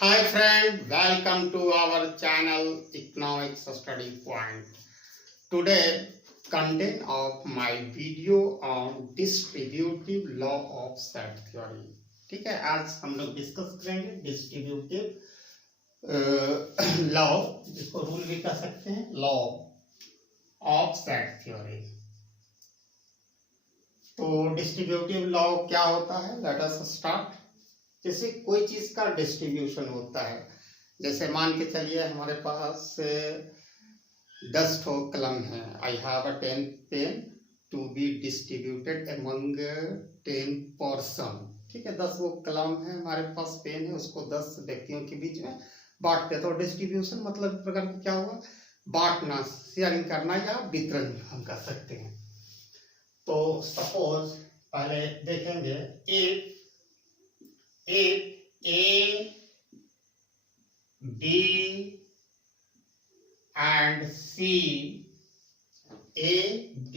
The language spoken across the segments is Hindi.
Hi friend, welcome to our channel Economics Study Point. Today, content of my video on distributive law of set theory. ठीक है, आज हम लोग डिस्कस करेंगे डिस्ट्रीब्यूटिव लॉ, जिसको रूल भी कह सकते हैं, लॉ ऑफ सेट थ्योरी। तो डिस्ट्रीब्यूटिव लॉ क्या होता है? Let us start. जैसे कोई चीज का डिस्ट्रीब्यूशन होता है, जैसे मान के चलिए हमारे पास 10 ठो कलम है। I have a 10 pen to be distributed among 10 person. ठीक है, 10 वो कलम है, हमारे पास पेन है, उसको 10 व्यक्तियों के बीच में बांट दे। तो डिस्ट्रीब्यूशन मतलब प्रकार का क्या हुआ? बांटना, शेयरिंग करना या वितरण हम कर सकते हैं। तो सपोज पहले देखेंगे, if A, B and C, A, B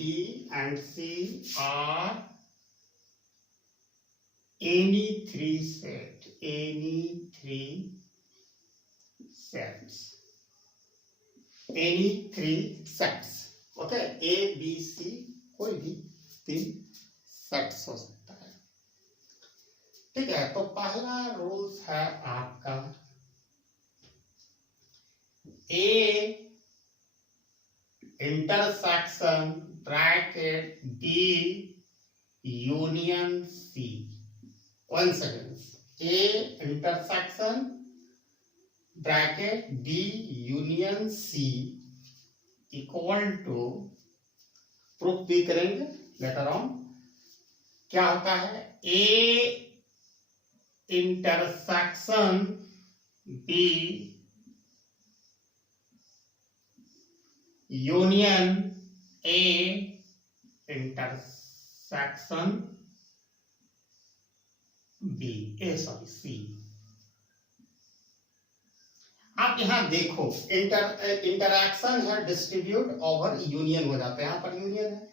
and C are any three sets, okay, A, B, C कोई भी 3 सेट्स हो सकता है। ठीक है, तो पहला रूल्स है आपका A intersection bracket B union C। One second, A intersection bracket B union C equal to, proof भी करेंगे लेटर ऑन। क्या होता है? A intersection B union A intersection C। आप यहां देखो, इंटरएक्शन है, डिस्ट्रीब्यूट ओवर यूनियन हो जाता है। यहां पर यूनियन है,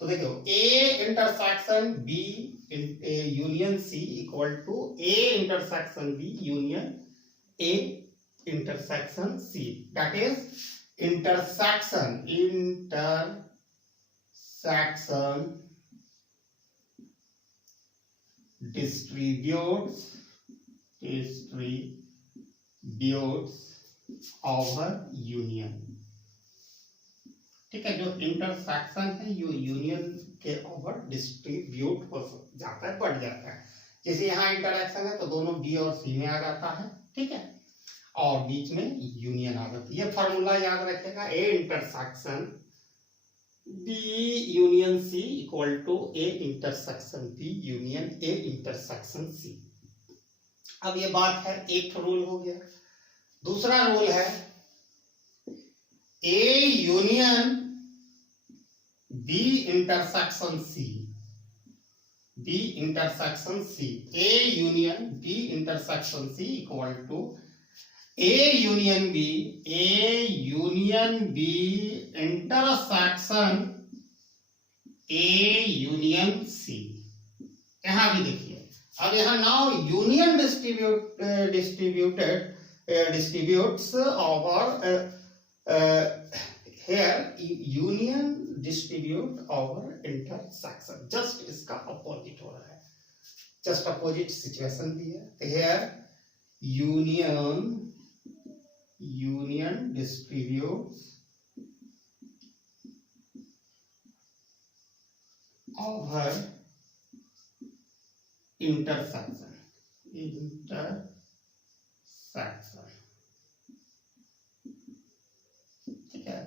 तो देखो A intersection B union C equal to A intersection B union A intersection C। That is intersection distributes over union. ठीक है, जो इंटरसेक्शन है ये यूनियन के ओवर डिस्ट्रीब्यूट हो जाता है, बढ़ जाता है। जैसे यहाँ इंटरएक्शन है तो दोनों बी और सी में आ जाता है। ठीक है, और बीच में यूनियन आ जाती है। ये फॉर्मूला याद रखेगा, A intersection B union C equal to A intersection B union A intersection C. अब ये बात है, एक रूल हो गया। दूसरा रूल है A union B intersection C, B intersection C, A union B intersection C equal to A union B intersection A union C. यहां भी देखिए, अब यहां now union distributes over here union distribute over intersection, just इसका अपोजिट हो रहा है, जस्ट अपोजिट सिचुएशन भी है। here union distributes over intersection। ठीक है,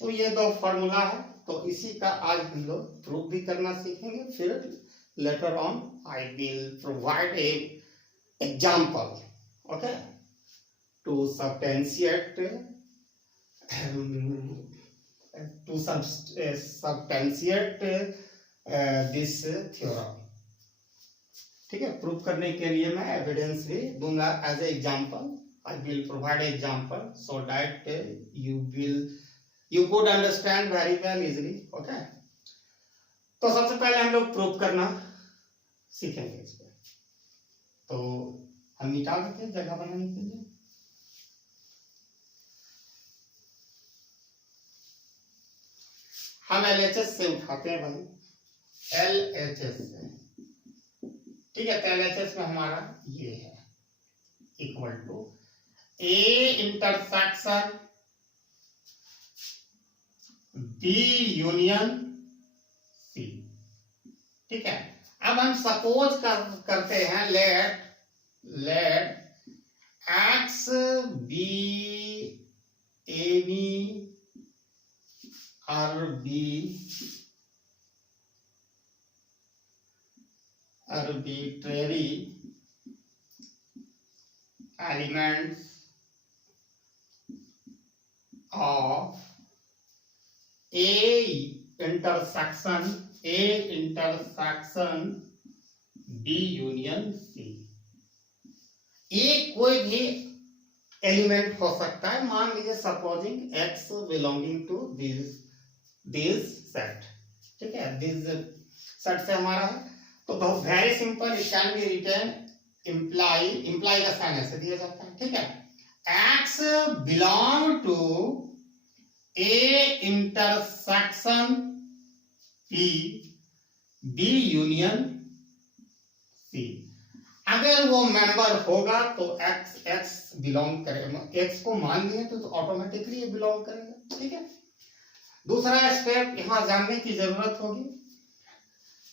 तो ये दो फॉर्मूला है, तो इसी का आज हम लोग प्रूफ भी करना सीखेंगे। फिर later on I will provide a example, okay, to substantiate this theorem. ठीक है, प्रूफ करने के लिए मैं एविडेंस भी दूंगा as a example. I will provide example so that you could understand very well easily, okay? तो सबसे पहले हम लोग प्रूफ करना सीखेंगे इस पे। तो हम मिटा देते हैं जगह बनाने के लिए। हम LHS से उठाते हैं भाई, LHS से, ठीक है। तो LHS में हमारा ये है equal to A intersection B union C, ठीक है। अब हम सपोज करते हैं let X B AB arbitrary elements of A intersection B union C। ए कोई भी एलिमेंट हो सकता है, मान लीजिए supposing X belonging to this set, ठीक है। दिस सेट से हमारा है, तो बहुत very simple, it can be written imply का साइन ऐसे दिया जाता है, ठीक है। X belong to A intersection B union C। अगर वो मेंबर होगा तो X बिलोंग करेगा, X को मान लिए तो ऑटोमेटिकली ये बिलोंग करेगा, ठीक है। दूसरा स्टेप यहाँ जानने की जरूरत होगी,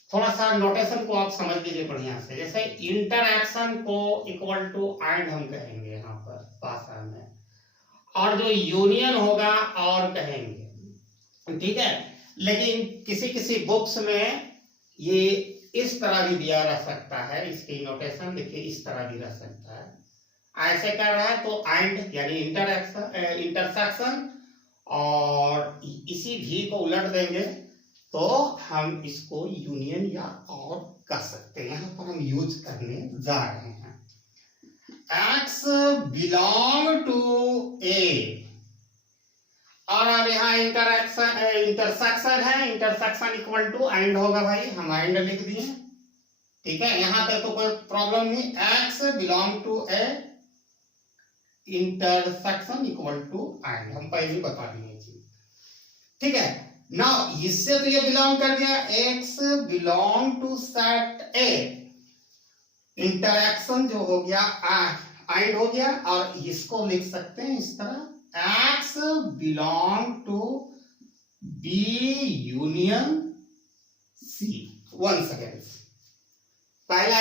थोड़ा सा नोटेशन को आप समझ लीजिए बढ़िया से। जैसे इंटरएक्शन को इक्वल टू एंड हम कहेंगे यहाँ पर भाषा में, और जो यूनियन होगा और कहेंगे, ठीक है। लेकिन किसी किसी बुक्स में ये इस तरह भी दिया रह सकता है, इसकी नोटेशन देखिए इस तरह भी रह सकता है। ऐसे कर रहा है तो एंड यानी इंटरसेक्शन, और इसी भी को उलट देंगे तो हम इसको यूनियन या और कर सकते हैं। यहाँ पर हम यूज करने जा रहे हैं X बिलोंग टू A, और अब यहाँ इंटरसेक्शन है, इंटरसेक्शन इक्वल टू एंड होगा भाई, हम एंड लिख दिए, ठीक है। यहाँ तक तो कोई प्रॉब्लम नहीं। X belong to A intersection equal to and, हम पहले ही बता दिए चीज, ठीक है। नाउ इससे तो ये बिलोंग कर गया, X belong to set A, interaction जो हो गया एंड हो गया, और इसको लिख सकते हैं इस तरह X belong to B union C। Once again पहला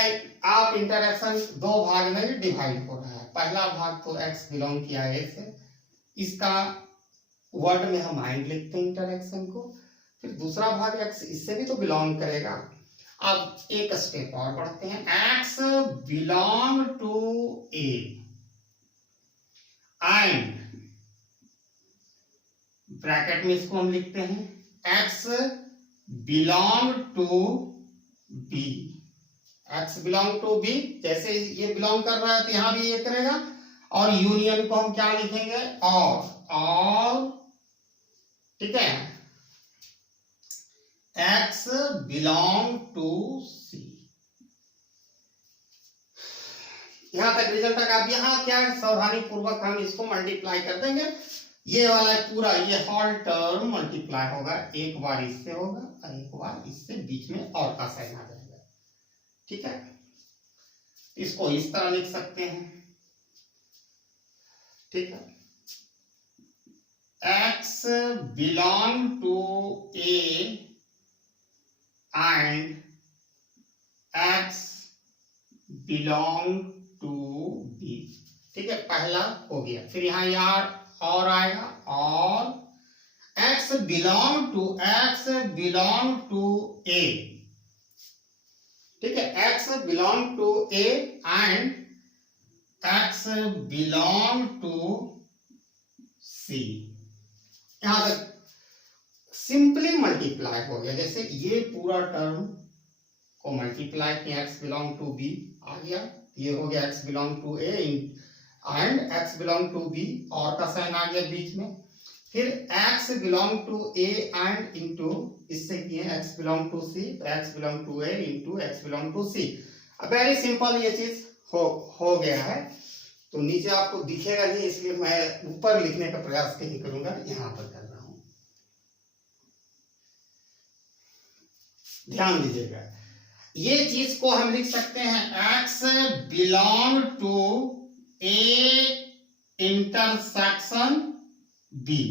आप इंटरएक्शन दो भाग में डिवाइड हो रहा है। पहला भाग तो X बिलोंग किया A से, इसका वर्ड में हम एंड लिखते हैं इंटरएक्शन को, फिर दूसरा भाग X इससे भी तो बिलोंग करेगा। अब एक स्टेप और बढ़ते हैं, X belong to A and bracket में इसको हम लिखते हैं X belong to B, X belong to B, जैसे ये बिलोंग कर रहा है तो यहां भी ये करेगा, और यूनियन को हम क्या लिखेंगे और, ठीक है, X बिलोंग टू C। यहां तक रिजल्ट तक आप यहाँ क्या सावधानी पूर्वक हम इसको मल्टीप्लाई कर देंगे, ये वाला पूरा ये होल टर्म मल्टीप्लाई होगा, एक बार इससे होगा और एक बार इससे, बीच में और का साइन आ जाएगा, ठीक है। इसको इस तरह लिख सकते हैं, ठीक है। X belong to A and X belong to B, ठीक है। पहला हो गया, फिर यहाँ यार और आएगा, और X बिलोंग टू A, ठीक है। X belong to A and X belong to C। यहां तक सिंपली मल्टीप्लाई हो गया, जैसे ये पूरा टर्म को मल्टीप्लाई किया, X बिलोंग टू B आ गया, ये हो गया X belong to A and X belong to B, और का साइन आ गया बीच में, फिर X belong to A and into इससे किए X बिलोंग टू C, तो X belong to A into X belong to C। Very simple ये चीज हो गया है। तो नीचे आपको दिखेगा नहीं, इसलिए मैं ऊपर लिखने का प्रयास नहीं करूंगा, यहां पर कर रहा हूं। ध्यान दीजिएगा, ये चीज को हम लिख सकते हैं x belong to A intersection B.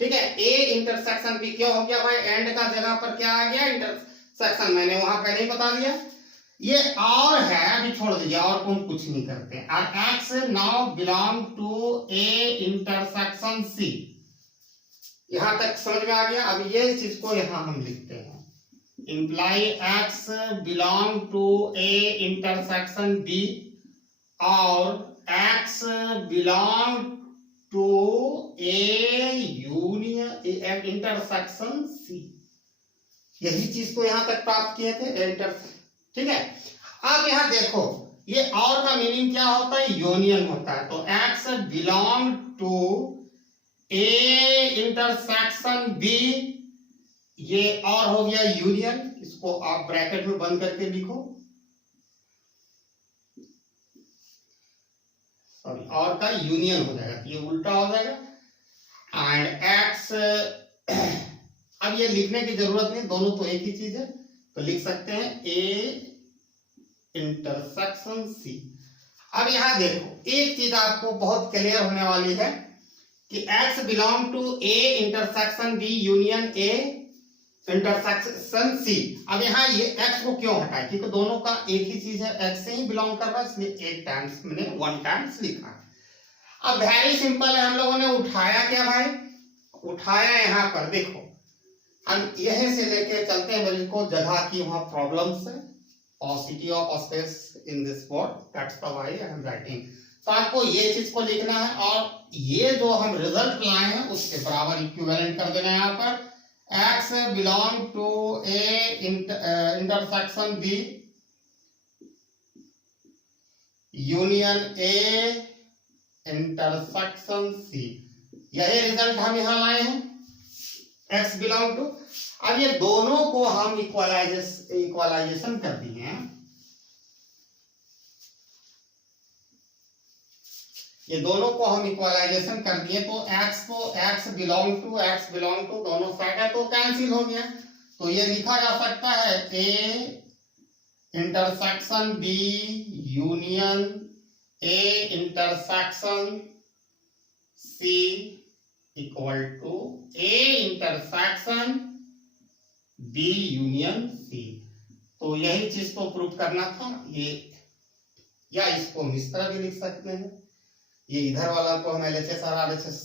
ठीक है, ए इंटरसेक्शन बी क्यों हो गया भाई? एंड का जगह पर क्या आ गया? इंटरसेक्शन। मैंने वहां पहले ही बता दिया। ये और है, अभी छोड़ दीजिए, और को हम कुछ नहीं करते। और x now belong to A intersection C. यहां तक समझ में आ गया? अब ये चीज को यहां हम लिखते हैं, imply x belong to A intersection B और x belong to A union intersection C. यही चीज को यहां तक प्राप्त किए थे। ठीक है, अब यहां देखो, ये और का मीनिंग क्या होता है? यूनियन होता है। तो x belong to A intersection B, ये और हो गया यूनियन। इसको आप ब्रैकेट में बंद करके लिखो, सॉरी, और का यूनियन हो जाएगा, ये उल्टा हो जाएगा। एंड x, अब ये लिखने की जरूरत नहीं, दोनों तो एक ही चीज है, तो लिख सकते हैं ए इंटरसेक्शन सी। अब यहां देखो, एक चीज आपको बहुत क्लियर होने वाली है कि x belong to A intersection B union A intersection C. अब यहाँ ये x को क्यों हटाए? क्योंकि दोनों का एक ही चीज है, x से ही बिलोंग कर रहा है, इसलिए एक टाइम्स मैंने 1 टाइम्स लिखा। अब वेरी सिंपल है, हम लोगों ने उठाया क्या भाई? उठाया यहाँ पर देखो, हम यहीं से लेके चलते हैं बल्कि को जगह की वहां प्रॉब्लम्स है, paucity of space in this word, that's the why I am writing। तो आपको ये चीज को लिखना है, और ये जो हम रिजल्ट लाए हैं उसके बराबर इक्विवेलेंट कर देना है यहाँ पर। x belong to A intersection B union A intersection C, यही रिजल्ट हम यहां लाए हैं, x बिलोंग टू। अब ये दोनों को हम इक्वलाइजेशन कर दिए हैं, ये दोनों को हम इक्वलाइजेशन कर दिए, तो x बिलोंग टू दोनों साइड है तो कैंसिल हो गया। तो ये लिखा जा सकता है a intersection b union a intersection c equal to a intersection b union c। तो यही चीज को प्रूव करना था ये, या इसको हम इस तरह भी लिख सकते हैं, ये इधर वाला को हम LHS और RHS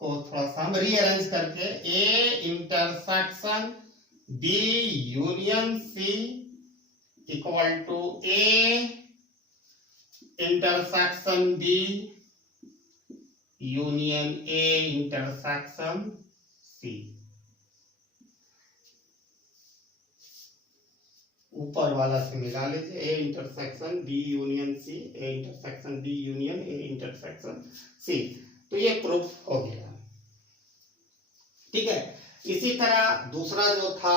को थोड़ा सा हम रीअरेंज करके A intersection B union C equal to A intersection B union A intersection C। ऊपर वाला से मिला लीजिए, A intersection B union C, A intersection B union A intersection C. तो ये प्रूफ हो गया। ठीक है, इसी तरह दूसरा जो था,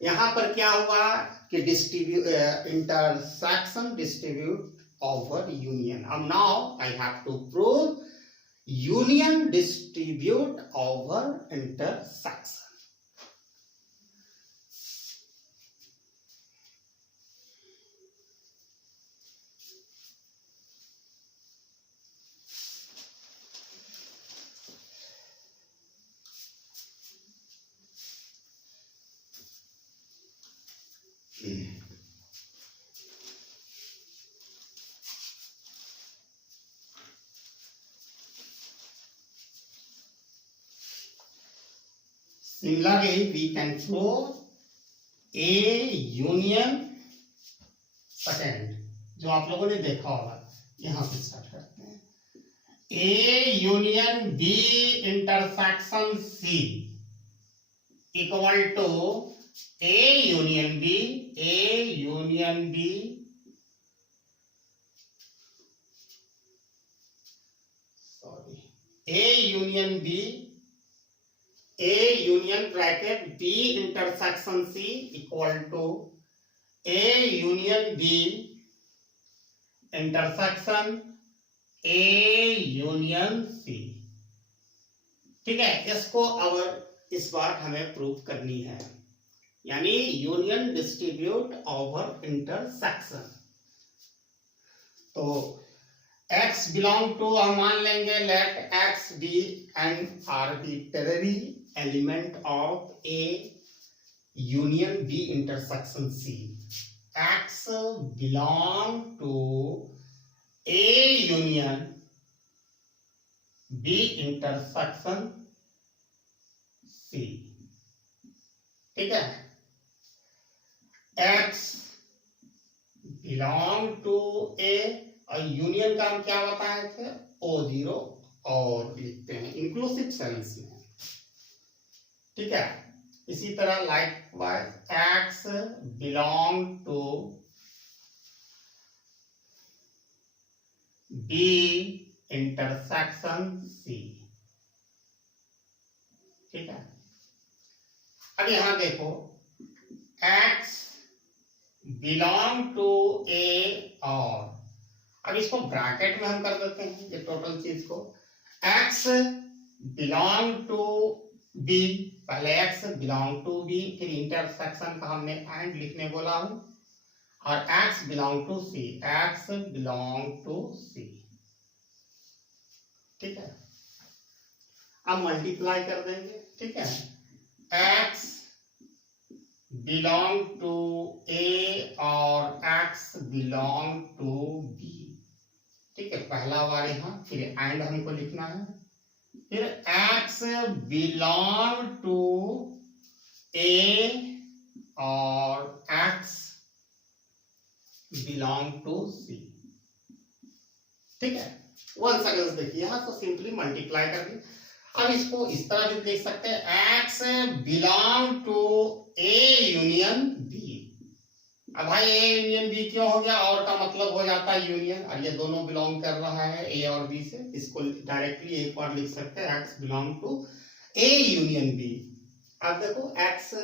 यहां पर क्या हुआ कि इंटरसेक्शन डिस्ट्रीब्यूट ओवर यूनियन। अब now I have to prove union distribute over intersection. Similarly, we can prove A union second, जो आप लोगों ने देखा होगा, यहां से स्टार्ट करते हैं। A union B intersection C equal to A union B, A union B A union B, A union bracket B intersection C equal to A union B intersection A union C. ठीक है, इसको अब इस बार हमें प्रूव करनी है, यानी यूनियन डिस्ट्रीब्यूट ओवर इंटरसेक्शन। तो x बिलोंग टू, हम मान लेंगे let x be an arbitrary element of A union B intersection C. x belong to A union B intersection C. ठीक है, x बिलोंग टू ए, और यूनियन का हम क्या बताए थे, O0 और लिखते हैं इंक्लूसिव सेंस में। ठीक है, इसी तरह likewise x belong to B intersection C। ठीक है, अब यहां देखो x बिलोंग टू A, और अब इसको ब्रैकेट में हम कर देते हैं ये टोटल चीज को। x बिलोंग टू B, पहले x बिलोंग टू B, फिर इंटरसेक्शन का हमने एंड लिखने बोला हूं, और x belong to C, x belong to C। ठीक है, अब मल्टीप्लाई कर देंगे। ठीक है, x बिलोंग टू A और x बिलोंग टू B। ठीक है, पहला बार यहाँ, फिर एंड हमको लिखना है, फिर x बिलोंग टू A और x बिलोंग टू C। ठीक है, 1 सेकंड देखिए, यहां तो सिंपली मल्टीप्लाई कर दी। अब इसको इस तरह भी देख सकते हैं, x belong to A union B। अब भाई A यूनियन B क्यों हो गया, और का मतलब हो जाता है यूनियन, और ये दोनों बिलोंग कर रहा है A और B से, इसको डायरेक्टली एक बार लिख सकते हैं, x belong to A union B। अब देखो x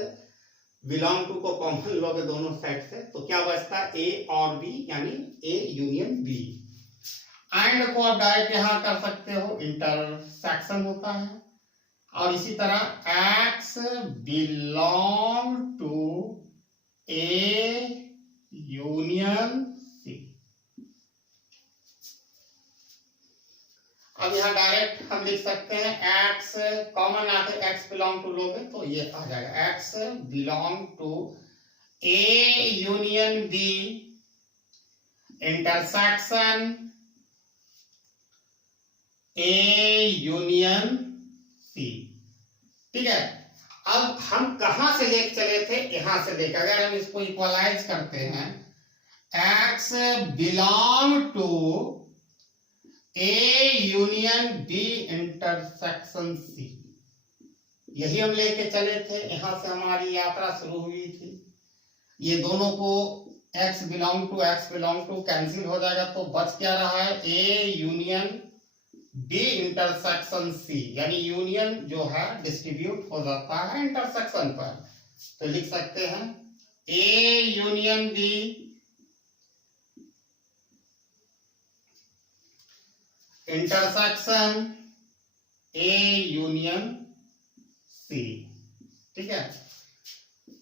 बिलोंग टू को कॉमन लोगे दोनों साइड से, तो क्या बचता है A और B, यानी A यूनियन B। एंड को आप डायरेक्ट यहां कर सकते हो, इंटरसेक्शन होता है, और इसी तरह x belong to A union C। अब यहां डायरेक्ट हम लिख सकते हैं, x कॉमन आकर x बिलोंग टू लोगे तो ये आ जाएगा, x belong to A union B intersection A union C। ठीक है, अब हम कहां से लेके चले थे, यहां से लेकर, अगर हम इसको इक्वलाइज करते हैं, x belong to A union B intersection C, यही हम लेके चले थे, यहां से हमारी यात्रा शुरू हुई थी। ये दोनों को x बिलोंग टू कैंसिल हो जाएगा, तो बच क्या रहा है, A union B intersection C, यानी यूनियन जो है डिस्ट्रीब्यूट हो जाता है इंटरसेक्शन पर, तो लिख सकते हैं A union B intersection A union C। ठीक है,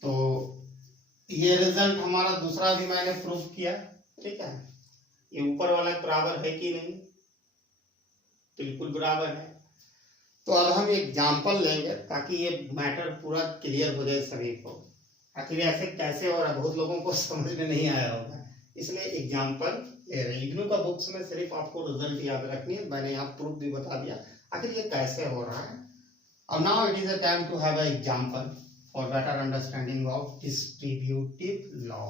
तो ये रिजल्ट हमारा दूसरा भी मैंने प्रूव किया। ठीक है, ये ऊपर वाला बराबर है कि नहीं, बिल्कुल बराबर है। तो अब हम एग्जाम्पल लेंगे ताकि ये मैटर पूरा क्लियर हो जाए सभी को, आखिर ऐसे कैसे हो रहा है, बहुत लोगों को समझ में नहीं आया होगा, इसलिए एग्जाम्पल ले रहे हैं। इग्नू का बुक्स में सिर्फ आपको रिजल्ट याद रखनी है, मैंने यहाँ प्रूफ भी बता दिया आखिर ये कैसे हो रहा है। और now it is a time to have a example for better understanding of distributive law.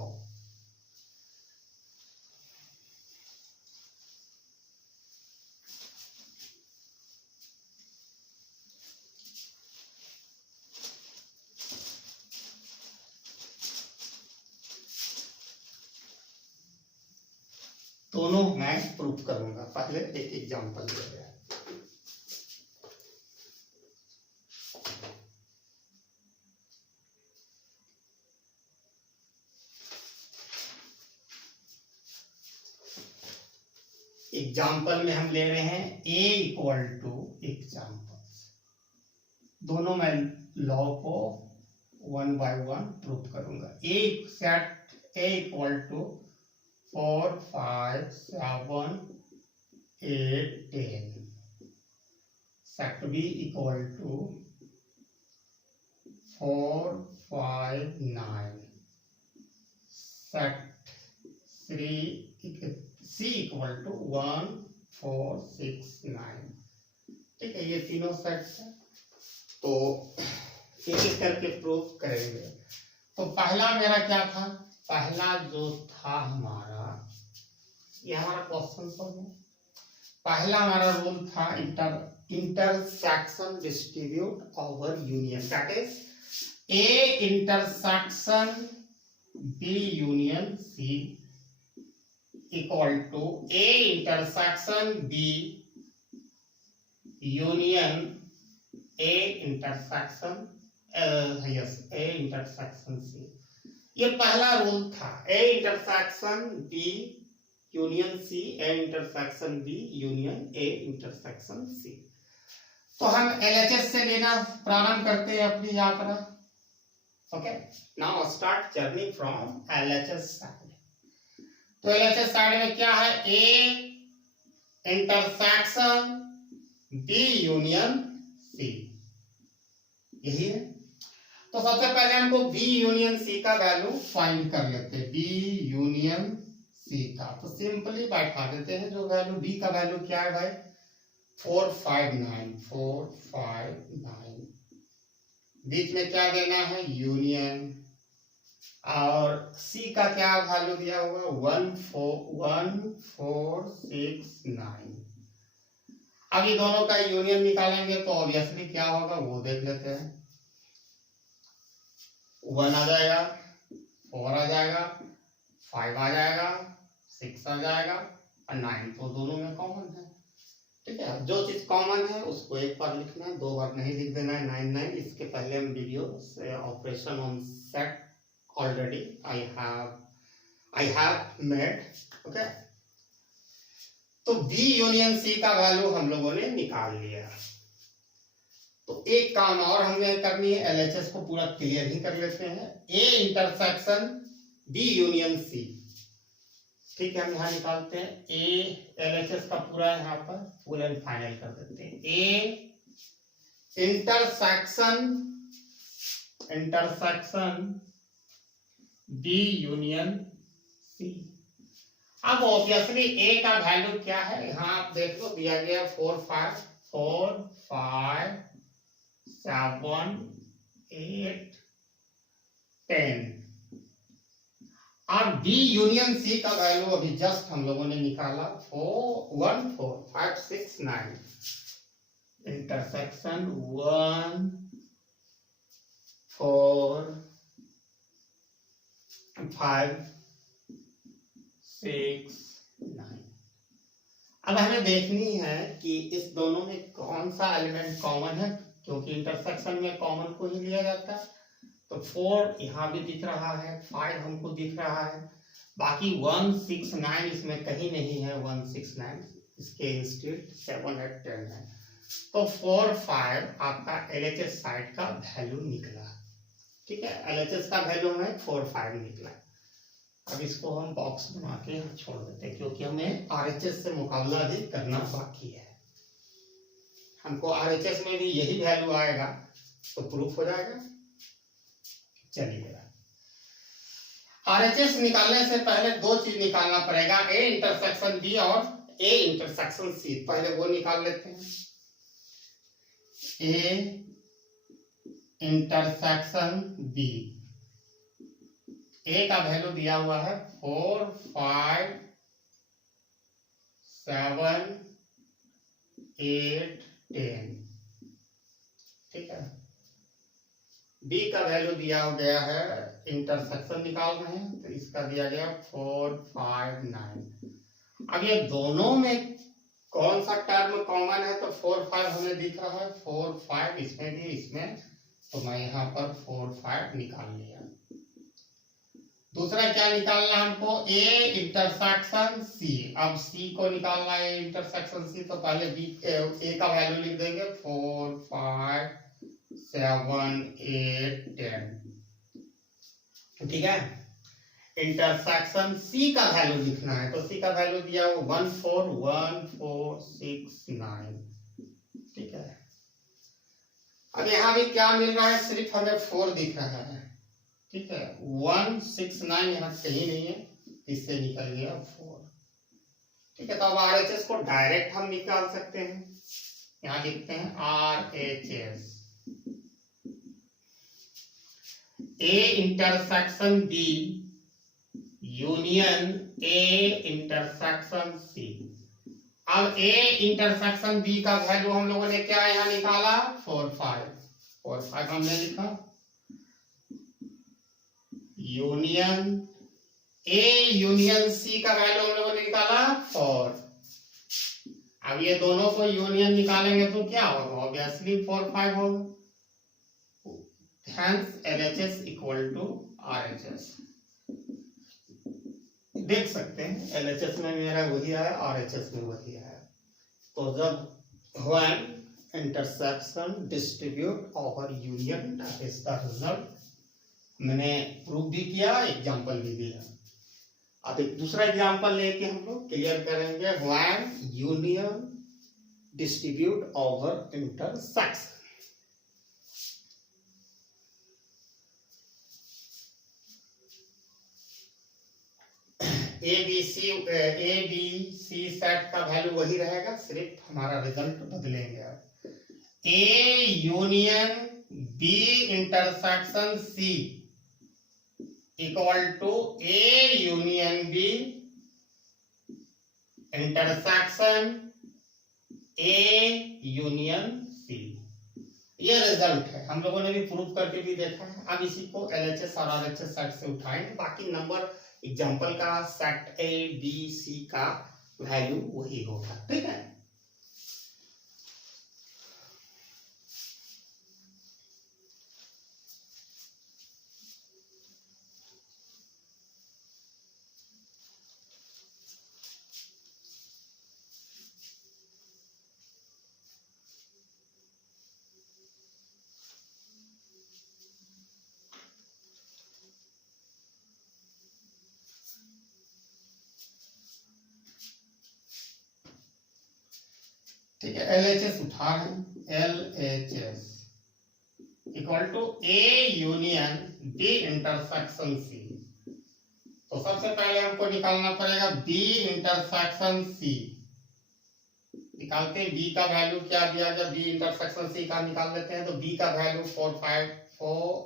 दोनों मैं प्रूफ करूंगा, पहले एक एग्जांपल ले रहे हैं। एग्जाम्पल में हम ले रहे हैं a इक्वल टू एग्जाम्पल, दोनों मैं लॉ को 1 by 1 प्रूव करूंगा। Set a equal to 4 5 7 8 10, set b equal to 4 5 9, set C equal to 1 4 6 9। ठीक है, ये तीनों सेट है, तो एक एक करके प्रूव करेंगे। तो पहला मेरा क्या था, पहला जो था हमारा, ये हमारा क्वेश्चन तो है, पहला हमारा रूल था intersection distribute over union, that is A intersection B union C equal to A intersection B union A intersection A intersection C। ये पहला रूल था, A intersection B union C, A intersection B union A intersection C। तो हम LHS से लेना प्रारंभ करते हैं अपनी यात्रा। Okay, now start journey from LHS side. तो LHS साइड में क्या है, A intersection B union C, यही है। तो सबसे पहले हमको B यूनियन C का वैल्यू फाइंड कर लेते हैं, B यूनियन C का। तो सिंपली बैठा देते हैं जो वैल्यू B का वैल्यू क्या है भाई, 4 5 9, 4 5 9, बीच में क्या देना है यूनियन, और C का क्या वैल्यू दिया हुआ 1 4 6 9। अब ये दोनों का यूनियन निकालेंगे तो ऑब्वियसली क्या होगा वो देख लेते हैं, 1 आ जाएगा, 4 आ जाएगा, 5 आ जाएगा, 6 आ जाएगा और 9 तो दोनों में कॉमन है। ठीक है, जो चीज कॉमन है उसको एक बार लिखना है, 2 बार नहीं लिख देना है। 9 9 इसके पहले हम वीडियो से operation on set already I have made. Okay, तो B यूनियन C का वैल्यू हम लोगों ने निकाल लिया। तो एक काम और हमें करनी है, LHS को पूरा क्लियर ही कर लेते हैं। A intersection B union C, ठीक है, हम यहाँ निकालते हैं A, LHS का पूरा यहाँ पर फुल एंड फाइनल कर देते हैं। A intersection B union C। अब ऑब्वियसली A का वैल्यू क्या है, यहाँ आप देख लो दिया गया 4 5 7 8 10, और B यूनियन C का वैल्यू अभी जस्ट हम लोगों ने निकाला 1 4 5 6 9, इंटरसेक्शन 1 4 5 6 9। अब हमें देखनी है कि इस दोनों में कौन सा एलिमेंट कॉमन है, क्योंकि इंटरसेक्शन में कॉमन को ही लिया जाता है। तो 4 यहाँ भी दिख रहा है, 5 हमको दिख रहा है, बाकी 1 6 9 इसमें कहीं नहीं है। 1 6 9 इसके इंस्टेड 7 8 10 है। तो 4 5 आपका LHS साइड का वैल्यू निकला। ठीक है, LHS का वैल्यू हमें 4 5 निकला। अब इसको हम बॉक्स बना के छोड़ देते हैं, क्योंकि हमें RHS से मुकाबला भी करना बाकी है। हमको RHS में भी यही वैल्यू आएगा तो प्रूफ हो जाएगा। चलिए, RHS निकालने से पहले 2 चीज निकालना पड़ेगा, A इंटरसेक्शन B और A इंटरसेक्शन C। पहले वो निकाल लेते हैं। A इंटरसेक्शन B, A का वैल्यू दिया हुआ है 4 5 7 8 10। ठीक है, B का वैल्यू दिया गया है, इंटरसेक्शन निकाल रहे हैं तो इसका दिया गया 4 5 9। अब ये दोनों में कौन सा टर्म कॉमन है, तो 4 5 हमें दिख रहा है, 4 5 इसमें भी, इसमें, तो मैं यहाँ पर 4 5 निकाल लिया। दूसरा क्या निकालना है हमको, ए इंटरसेक्शन सी। अब सी को निकालना है इंटरसेक्शन सी, तो पहले बी ए का वैल्यू लिख देंगे 4 5 7 8 10, ठीक है। इंटरसेक्शन सी का वैल्यू लिखना है, तो सी का वैल्यू दिया वो 1 4 1 4 6 9, ठीक है। अब यहाँ भी क्या मिल रहा है, सिर्फ हमें 4 दिख रहा है, ठीक है। 1 6 9 यहाँ कहीं नहीं है, इससे निकल गया 4, ठीक है। तो अब RHS को डायरेक्ट हम निकाल सकते हैं, यहाँ लिखते हैं RHS A intersection B union A intersection C। अब A इंटरसेक्शन B का वैल्यू हम लोगों ने क्या यहाँ निकाला, 4 5 हमने लिखा, यूनियन A यूनियन C का वैल्यू हम लोगों ने निकाला 4। अब ये दोनों को यूनियन निकालेंगे तो क्या होगा, ऑब्वियसली 4 5 होगा, hence LHS equal to RHS। देख सकते हैं LHS में मेरा वही आया, RHS में वही आया। तो जब when intersection distribute over union, that is the result। मैंने प्रूफ भी किया, एग्जांपल भी दिया। अब एक दूसरा एग्जांपल लेके हम लोग क्लियर करेंगे, when union distribute over intersection। A B C set का वैल्यू वही रहेगा, सिर्फ हमारा रिजल्ट बदलेंगे। अब A union B intersection C equal to A union B intersection A union C. ये रिजल्ट है, हम लोगों ने भी प्रूव करके भी देखा है। अब इसी को LHS और RHS सेट से उठाएंगे, बाकी नंबर एग्जाम्पल का सेट ए बी सी का वैल्यू वही होगा, ठीक है। ठीक है, LHS उठा रहे, LHS equal to A union B intersection C. तो सबसे पहले हमको निकालना पड़ेगा बी इंटरसेक्शन सी। निकालते बी का वैल्यू क्या दिया, जब बी इंटरसेक्शन सी का निकाल लेते हैं तो बी का वैल्यू 4 5 4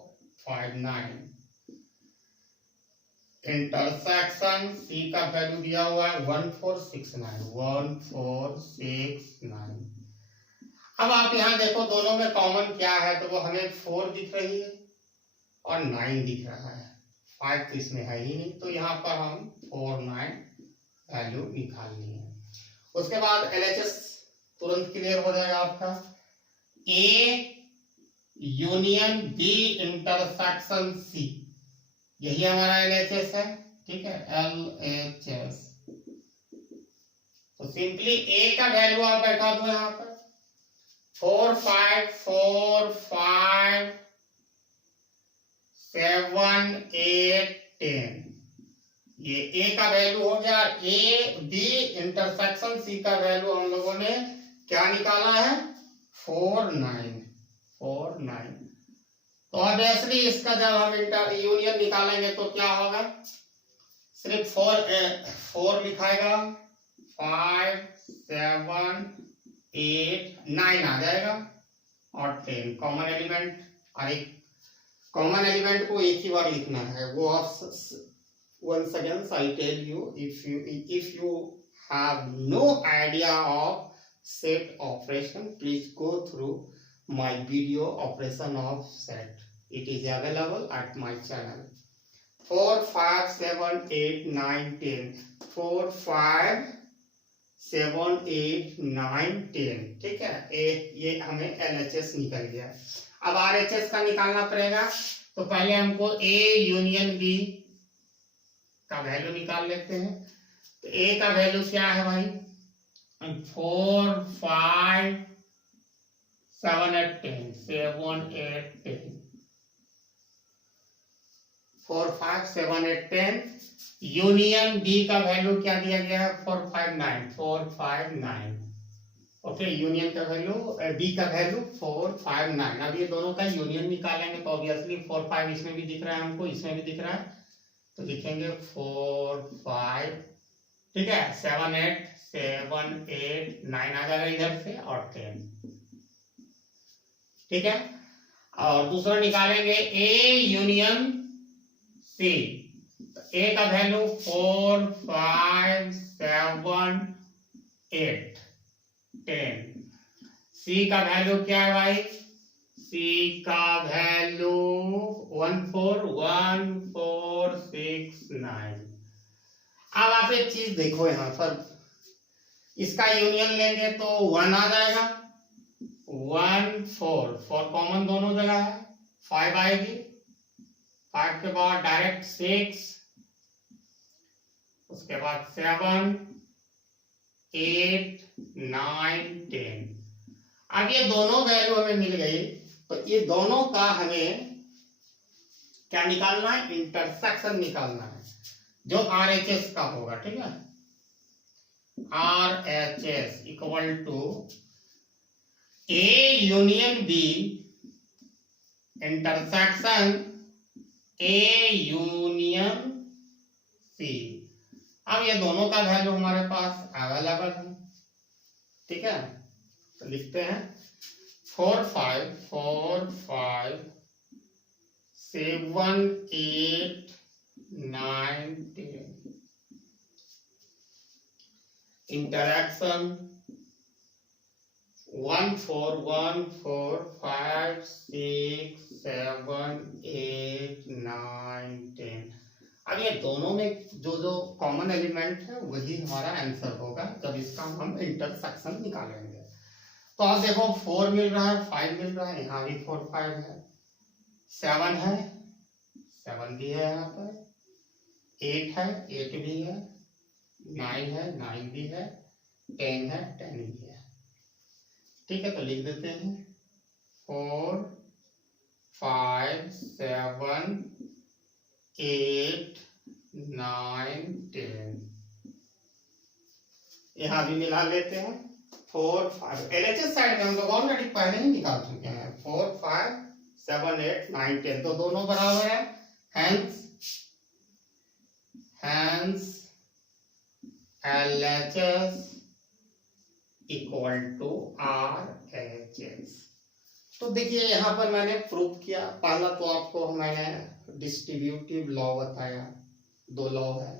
5 9, इंटरसेक्शन सी का वैल्यू दिया हुआ है 1 4 6 9 1 4 6 9। अब आप यहाँ देखो दोनों में कॉमन क्या है, तो वो हमें 4 दिख रही है और 9 दिख रहा है, 5 तो इसमें है ही नहीं, तो यहाँ पर हम 4 9 वैल्यू निकालनी है। उसके बाद LHS तुरंत क्लियर हो जाएगा आपका, A union B intersection C, यही हमारा LHS है, ठीक है, LHS। तो सिंपली ए का वैल्यू आप बैठा दो यहाँ पर 4 5 4 5 7 8 10, ये ए का वैल्यू हो गया। ए बी इंटरसेक्शन सी का वैल्यू हम लोगों ने क्या निकाला है, 4 9 4 9। तो ऑब्वियसली इसका जब हम यूनियन निकालेंगे तो क्या होगा, सिर्फ 4 लिखाएगा, 5 7 8 9 आ जाएगा और 10 कॉमन एलिमेंट। और एक कॉमन एलिमेंट को एक ही बार लिखना है, वो आप once again I tell you, if you have no idea of set operation, please go through my video operation of set. It is available at my channel. 4 5 7 8 9 10 4 5 7 8 9 10, ठीक है। ये हमें LHS निकल गया। अब RHS का निकालना पड़ेगा, तो पहले हमको A यूनियन B का वैल्यू निकाल लेते हैं। तो ए का वैल्यू क्या है भाई, 4 5 7 8 10 7 8 10 4 5 7 8 10। यूनियन बी का वैल्यू क्या दिया गया है, 4 5 9 4 5 9। ओके, यूनियन का वैल्यू बी का वैल्यू 4 5 9। अब ये दोनों का यूनियन निकालेंगे तो ऑब्वियसली 4 5 इसमें भी दिख रहा है हमको, इसमें भी दिख रहा है, तो लिखेंगे 4 5, ठीक है, 7 8 7 8 9 आ जाएगा इधर से और 10, ठीक है। और दूसरा निकालेंगे ए यूनियन सी। ए का वैल्यू 4 5 7 8 10। सी का वैल्यू क्या है भाई, सी का वैल्यू 1 4 1 4 6 9। अब आप एक चीज देखो यहां पर, इसका यूनियन लेंगे तो 1 आ जाएगा, 1 4 4 कॉमन दोनों जगह है, 5 आएगी, 5 के बाद डायरेक्ट 6, उसके बाद 7 8 9 10। अब ये दोनों वैल्यू हमें मिल गई, तो ये दोनों का हमें क्या निकालना है, इंटरसेक्शन निकालना है, जो RHS का होगा, ठीक है। RHS equal to A union B intersection A union C. अब ये दोनों का वैल्यू हमारे पास अवेलेबल है, ठीक है। तो लिखते हैं 4 5 7 8 9 10। इंटरेक्शन 1 4 1 4 5 6 7 8 9 10। अब ये दोनों में जो जो कॉमन एलिमेंट है वही हमारा आंसर होगा जब इसका हम इंटरसेक्शन निकालेंगे। तो आप देखो 4 मिल रहा है, 5 मिल रहा है, यहाँ भी 4 5 है, 7 है, 7 भी है, यहाँ पर 8 है, 8 भी है, 9 है, 9 भी है, 10 है, 10 भी है, ठीक है। तो लिख देते हैं 4 5 7 8 9 10। यहाँ भी मिला लेते हैं 4 5। LHS साइड में हम लोग ऑलरेडी पहले ही निकाल चुके हैं, 4 5 7 8 9 10, तो दोनों बराबर है, hence LHS equal to RHS। तो देखिए यहाँ पर मैंने प्रूव किया, पहला तो आपको मैंने डिस्ट्रीब्यूटिव लॉ बताया, 2 लॉ है,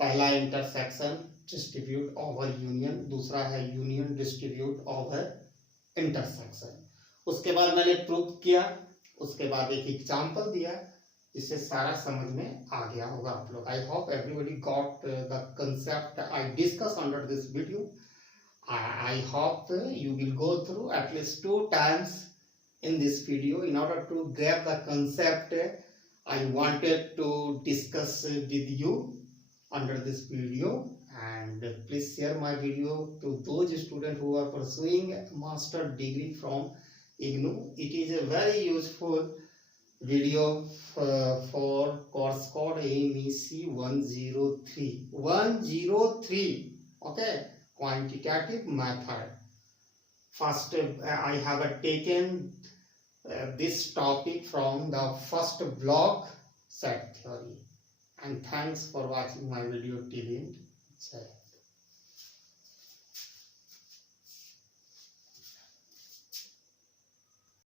पहला इंटरसेक्शन डिस्ट्रीब्यूट ओवर यूनियन, दूसरा है यूनियन डिस्ट्रीब्यूट ओवर इंटरसेक्शन। उसके बाद मैंने प्रूव किया, उसके बाद एक एग्जांपल दिया, इससे सारा समझ में आ गया होगा आप लोग। I hope everybody got the concept I discuss under this video. I hope you will go through at least 2 times in this video in order to grab the concept I wanted to discuss with you under this video. And please share my video to those students who are pursuing a master degree from IGNOU. It is a very useful video for course code MEC 103. Okay. Quantitative method. First, I have taken this topic from the first block set theory. And thanks for watching my video till end.